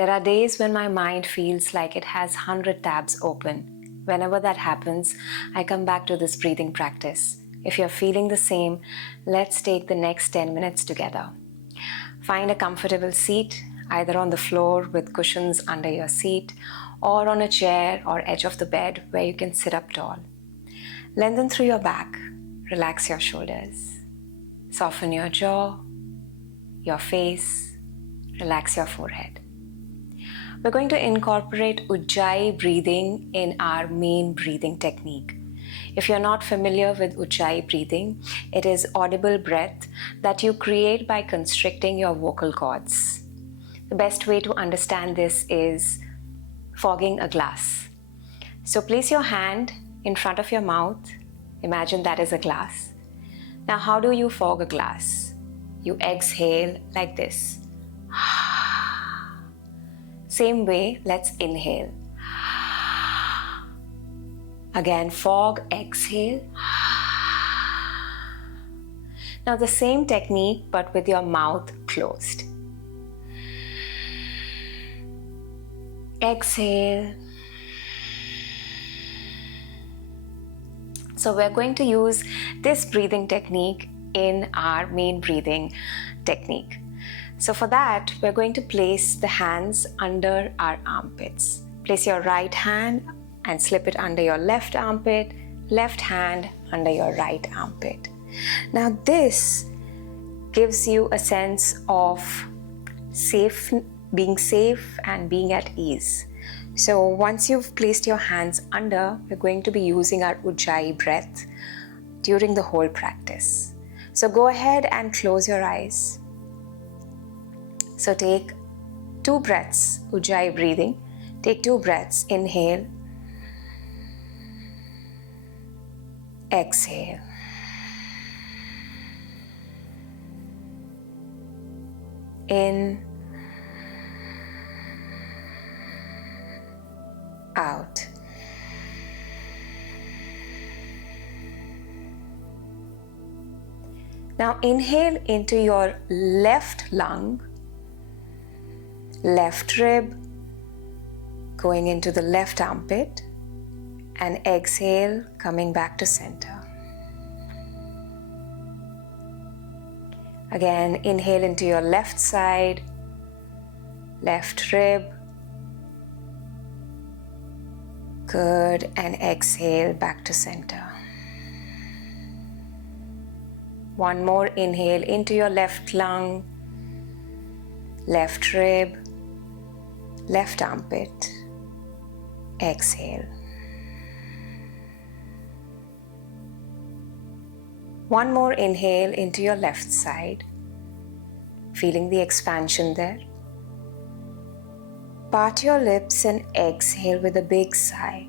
There are days when my mind feels like it has 100 tabs open. Whenever that happens, I come back to this breathing practice. If you're feeling the same, let's take the next 10 minutes together. Find a comfortable seat, either on the floor with cushions under your seat, or on a chair or edge of the bed where you can sit up tall. Lengthen through your back, relax your shoulders, soften your jaw, your face, relax your forehead. We're going to incorporate Ujjayi breathing in our main breathing technique. If you're not familiar with Ujjayi breathing, it is audible breath that you create by constricting your vocal cords. The best way to understand this is fogging a glass. So place your hand in front of your mouth. Imagine that is a glass. Now, how do you fog a glass? You exhale like this. Same way, let's inhale. Again, fog, exhale. Now the same technique but with your mouth closed. Exhale. So we're going to use this breathing technique in our main breathing technique. So for that, we're going to place the hands under our armpits. Place your right hand and slip it under your left armpit, left hand under your right armpit. Now this gives you a sense of being safe and being at ease. So once you've placed your hands under, we're going to be using our Ujjayi breath during the whole practice. So go ahead and close your eyes. So take 2 breaths, Ujjayi breathing. Take 2 breaths, inhale. Exhale. In. Out. Now inhale into your left lung, left rib, going into the left armpit, and exhale, coming back to center. Again, inhale into your left side, left rib. Good, and exhale back to center. One more inhale into your left lung, left rib, left armpit. Exhale. One more inhale into your left side, feeling the expansion there. Part your lips and exhale with a big sigh.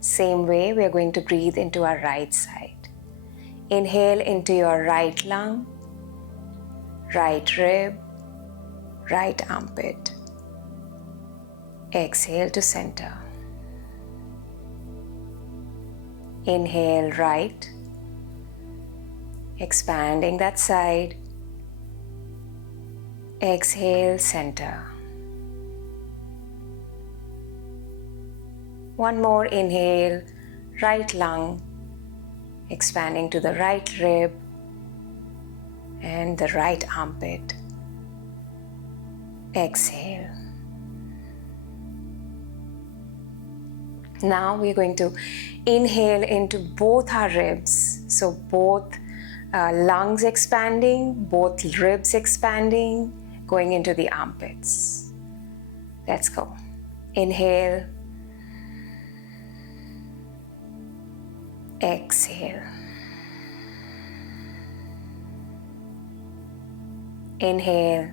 Same way, we are going to breathe into our right side. Inhale into your right lung, right rib, right armpit. Exhale to center. Inhale right, expanding that side. Exhale center. One more inhale, right lung, expanding to the right rib and the right armpit. Exhale. Now we're going to inhale into both our ribs. So both lungs expanding, both ribs expanding, going into the armpits. Let's go. Inhale. Exhale. Inhale.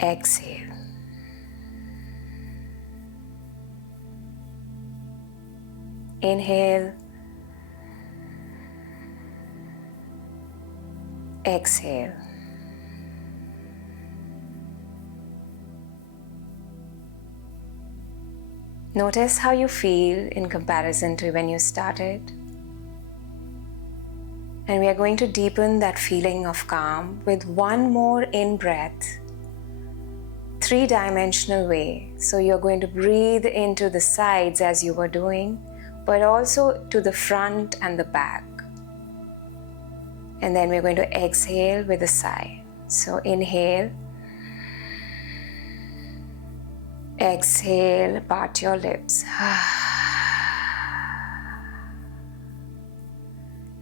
Exhale. Inhale. Exhale. Notice how you feel in comparison to when you started. And we are going to deepen that feeling of calm with one more in-breath, three-dimensional way. So you're going to breathe into the sides as you were doing, but also to the front and the back. And then we're going to exhale with a sigh. So inhale, exhale, part your lips.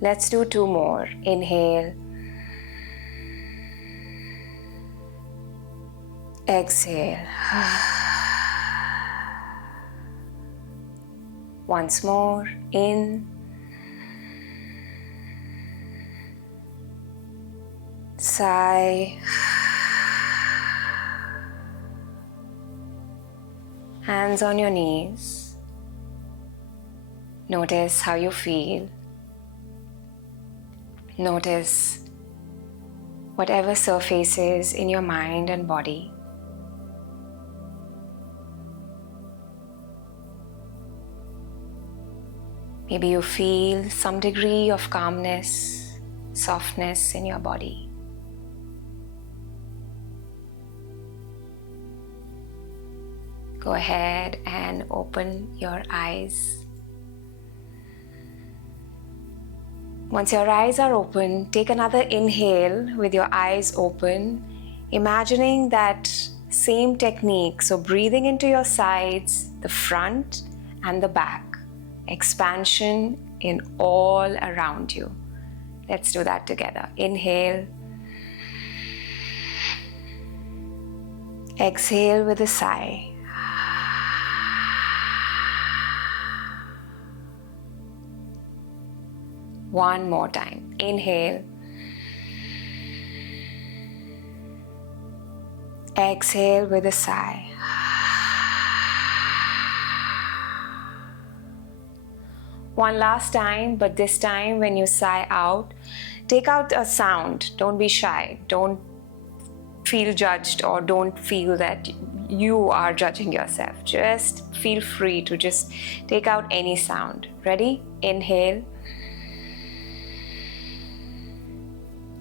Let's do two more. Inhale, exhale. Once more, in, sigh, hands on your knees. Notice how you feel. Notice whatever surfaces in your mind and body. Maybe you feel some degree of calmness, softness in your body. Go ahead and open your eyes. Once your eyes are open, take another inhale with your eyes open, imagining that same technique. So breathing into your sides, the front and the back. Expansion in all around you. Let's do that together. Inhale. Exhale with a sigh. One more time. Inhale. Exhale with a sigh. One last time, but this time when you sigh out, take out a sound. Don't be shy. Don't feel judged or don't feel that you are judging yourself. Just feel free to just take out any sound. Ready? Inhale.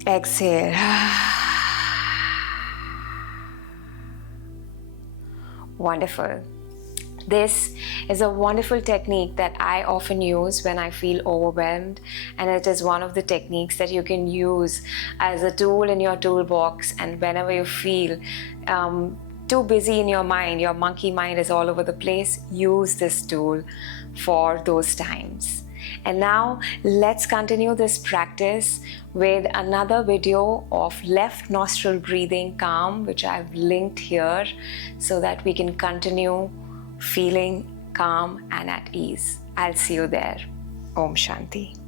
Exhale. Wonderful. This is a wonderful technique that I often use when I feel overwhelmed, and it is one of the techniques that you can use as a tool in your toolbox. And whenever you feel too busy in your mind, your monkey mind is all over the place, use this tool for those times. And now let's continue this practice with another video of left nostril breathing calm, which I've linked here so that we can continue feeling calm and at ease. I'll see you there. Om Shanti.